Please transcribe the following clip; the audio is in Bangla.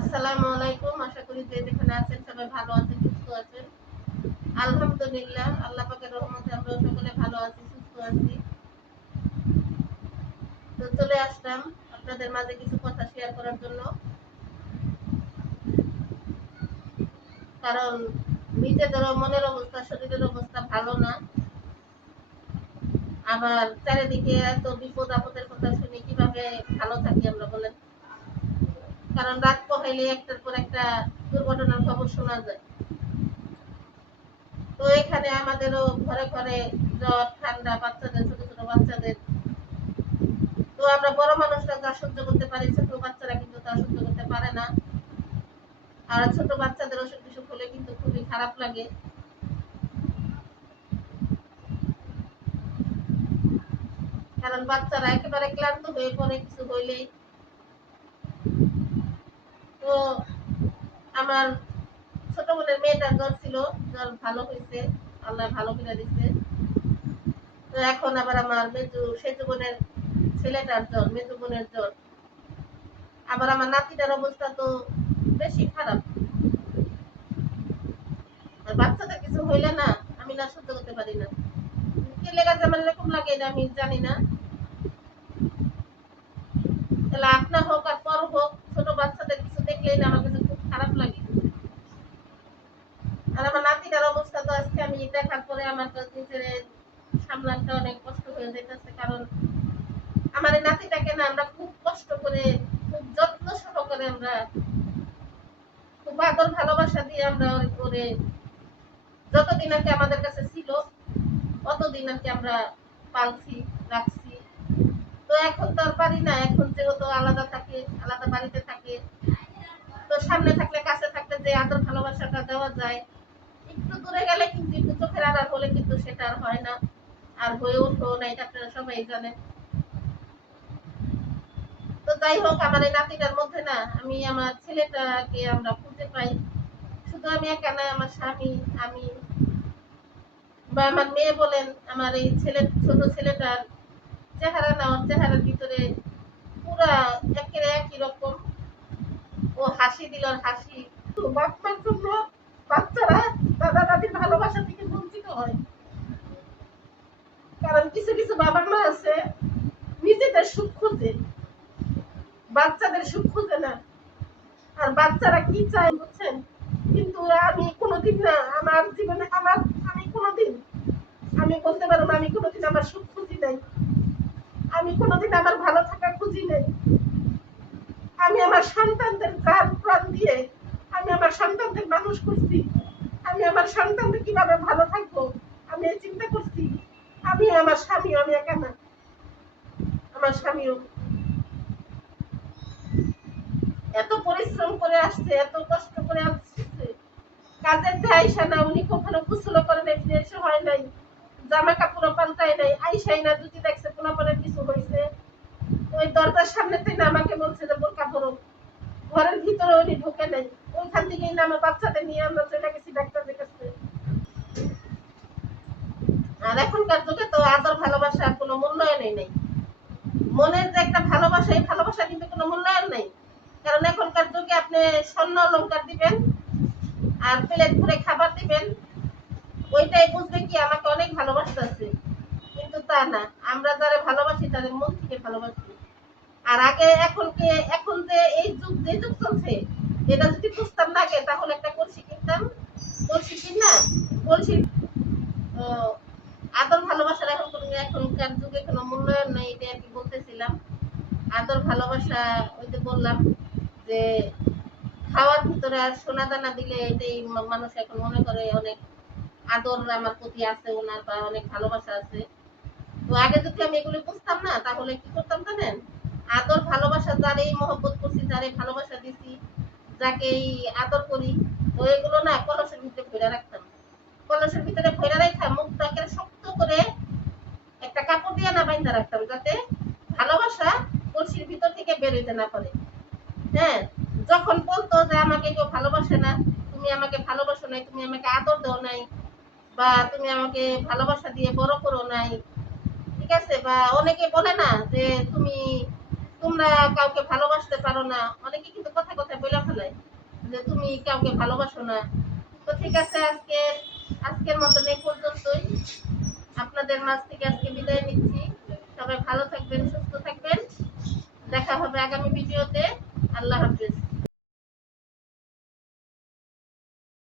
আসসালামু আলাইকুম। আশা করি যে যেখানে আছেন সবাই ভালো আছেন, সুস্থ আছেন। আলহামদুলিল্লাহ, আল্লাহ পাকের রহমতে আমরা সকলে ভালো আছি, সুস্থ আছি। তো চলে আসলাম আপনাদের মাঝে কিছু কথা শেয়ার করার জন্য। কারণ নিজেদেরও মনের অবস্থা, শরীরের অবস্থা ভালো না। আবার চারিদিকে এত বিপদ আপদের কথা শুনে কীভাবে ভালো থাকি আমরা বলেন? কারণ রাত পোহাইলে একটার পর একটা দুর্ঘটনার খবর শোনা যায়। তো এখানে আমাদেরও ঘরে ঘরে জ্বর, ঠান্ডা, বাচ্চাদের, ছোট ছোট বাচ্চাদের। তো আমরা বড় মানুষরা যা সহ্য করতে পারি, ছোট বাচ্চারা কিন্তু তা সহ্য করতে পারে না। আর ছোট বাচ্চাদের অসুখ বিসুখ হলে কিন্তু খুবই খারাপ লাগে। কারণ বাচ্চারা একেবারে ক্লান্ত হয়ে পড়ে, কিছু হইলেই। আমার ছোট বোনের মেয়েটার জ্বর ছিল, জ্বর ভালো হয়েছে, আল্লাহ ভালো করে দিচ্ছে তো এখন আবার আমার মেজু, সেজু বোনের ছেলেটার জ্বর, মেজু বোনের জ্বর। আবার আমার নাতিটার অবস্থা তো বেশি খারাপ। বাচ্চাদের কিছু হইলে না, আমি না সহ্য করতে পারি না। কে যে আমার এরকম লাগে এটা আমি জানি না। তাহলে আপনা হোক আর পর হোক ছোট বাচ্চাদের কিছু দেখলেই না আমার কাছে খুব খারাপ লাগে আর আমার নাতিটার অবস্থা তো আজকে আমি দেখার পরে আমার তো নিজের সামলানটা অনেক কষ্ট কারণ আমার নাতিটাকে না আমরা খুব কষ্ট করে, খুব যত্ন সহকারে আমরা খুব আদর ভালোবাসা দিয়ে আমরা ওর- ওরে যতদিন আর কি আমাদের কাছে ছিল অতদিন আর কি আমরা পালছি, রাখছি। তো এখন তো আর পারি না, এখন যেহেতু আলাদা থাকে, আলাদা বাড়িতে থাকে, তো সামনে থাকলে, কাছে থাকলে যে আদর ভালোবাসাটা দেওয়া যায়, একটু দূরে গেলে কিন্তু একটু চোখের আড়াল হলে কিন্তু সেটা আর হয় না। আর হয়ে উঠেও না, এটা আপনারা সবাই জানেন। তো যাই হোক, আমার এই নাতিটার মধ্যে না, আমি আমার ছেলেটাকে আমরা খুঁজে পাই। শুধু আমি একা না, আমার স্বামী, আমি বা আমার মেয়ে বলেন, আমার এই ছেলে, ছোট ছেলেটার চেহারা না, ওর চেহারার ভিতরে পুরা একের একই রকম। ও হাসি দিল, আর হাসি। তো বাচ্চার জন্য বাচ্চারা দাদা দাদির ভালোবাসা থেকে বঞ্চিত হয়। কারণ কিছু কিছু বাবা মা আছে, নিজেদের সুখ খুঁজে। বাচ্চাদের সুখ খুঁজে না। আর বাচ্চারা কি চায় বুঝছেন? কিন্তু আমি কোনোদিন না, আমার জীবনে আমার, আমি কোনোদিন, আমি বলতে পারব আমি কোনোদিন আমার সুখ খুঁজি নাই। আমি কোনোদিন আমার ভালো থাকা খুঁজি নাই। আমি আমার সন্তানদের প্রাণ প্রাণ দিয়ে আমি আমার সন্তানদের মানুষ করছি। আমি আমার সন্তানদের কীভাবে ভালো থাকব? আমি এই চিন্তা করছি। আমি আমার স্বামী, আমি একা না। আমার স্বামীও এত পরিশ্রম করে আসছে, এত কষ্ট করে আসছে। কাজের যে আইসা না, উনি কখনো করে নাই হয় নাই জামা কাপড় পাল্টায় নাই, আইসাই না যদি দেখছে, পোলাপনের কিছু হয়েছে ওই দরজার সামনে থেকে আমাকে বলছে যে, বোরকা পরো। ঘরের ভিতরে উনি ঢুকে নাই। ওইখান থেকেই না, আমার বাচ্চাদের নিয়ে আমরা চলে গেছি ডাক্তারদের কাছে। আর এখনকার যুগে তো আদর ভালোবাসার কোনো মূল্যায়নই নেই। মনের যে একটা ভালোবাসা, এই ভালোবাসা কিন্তু কোনো মূল্যায়ন নেই। কারণ এখনকার যুগে আপনি স্বর্ণ অলংকার দিবেন আর প্লেট ভরে খাবার দিবেন, ওইটাই বুঝবে কি আমাকে অনেক ভালোবাসতেছে। কিন্তু তা না, আমরা যারা ভালোবাসি তাদের মন থেকে ভালোবাসি। আর আগে এখন কে, এখন যে এই যুগ, যে যুগ চলছে, এটা যদি বুঝতাম না আগে তাহলে একটা কলসি কিনতাম কলসি কিন না কলসি তো আদর ভালোবাসার এখন কোনো এখনকার যুগে কোনো মূল্যায়ন নেই, এটা আর কি বলতেছিলাম। আদর, ভালোবাসা, ওই যে বললাম যে খাওয়ার ভিতরে আর সোনা দানা দিলে এটাই মানুষ এখন মনে করে অনেক আদর আমার প্রতি আছে ওনার বা অনেক ভালোবাসা আছে। তো আগে যদি আমি এগুলো বুঝতাম না, তাহলে কি করতাম জানেন? আদর, ভালোবাসা যারেই মহব্বত করছি, যারে ভালোবাসা দিছি, যাকে আদর করি, তো এগুলো না কলসের ভিতরে ভরে রাখতাম। কলসের ভিতরে ভরে রাখা মুখটাকে শক্ত করে একটা দিয়ে না বাইন্দা রাখতাম যাতে ভালোবাসা কলসির ভিতর থেকে বেরোতে না পারে। হ্যাঁ যখন বলতো যে আমাকে কেউ ভালোবাসে না, তুমি আমাকে ভালোবাসো নাই, তুমি আমাকে আদর দাও নাই, বা তুমি আমাকে ভালোবাসা দিয়ে বড় করো নাই, ঠিক আছে? বা অনেকে বলে না যে তুমি, তোমরা কাউকে ভালোবাসতে পারো না। অনেকে কিন্তু কথা কথা বলে ফেলায় যে তুমি কাউকে ভালোবাসো না। তো ঠিক আছে, আজকে, আজকের মতন এই পর্যন্তই। আপনাদের মাছ থেকে আজকে বিদায় নিচ্ছি। সবাই ভালো থাকবেন, সুস্থ থাকবেন। দেখা হবে আগামী ভিডিওতে। আল্লাহ হাফেজ।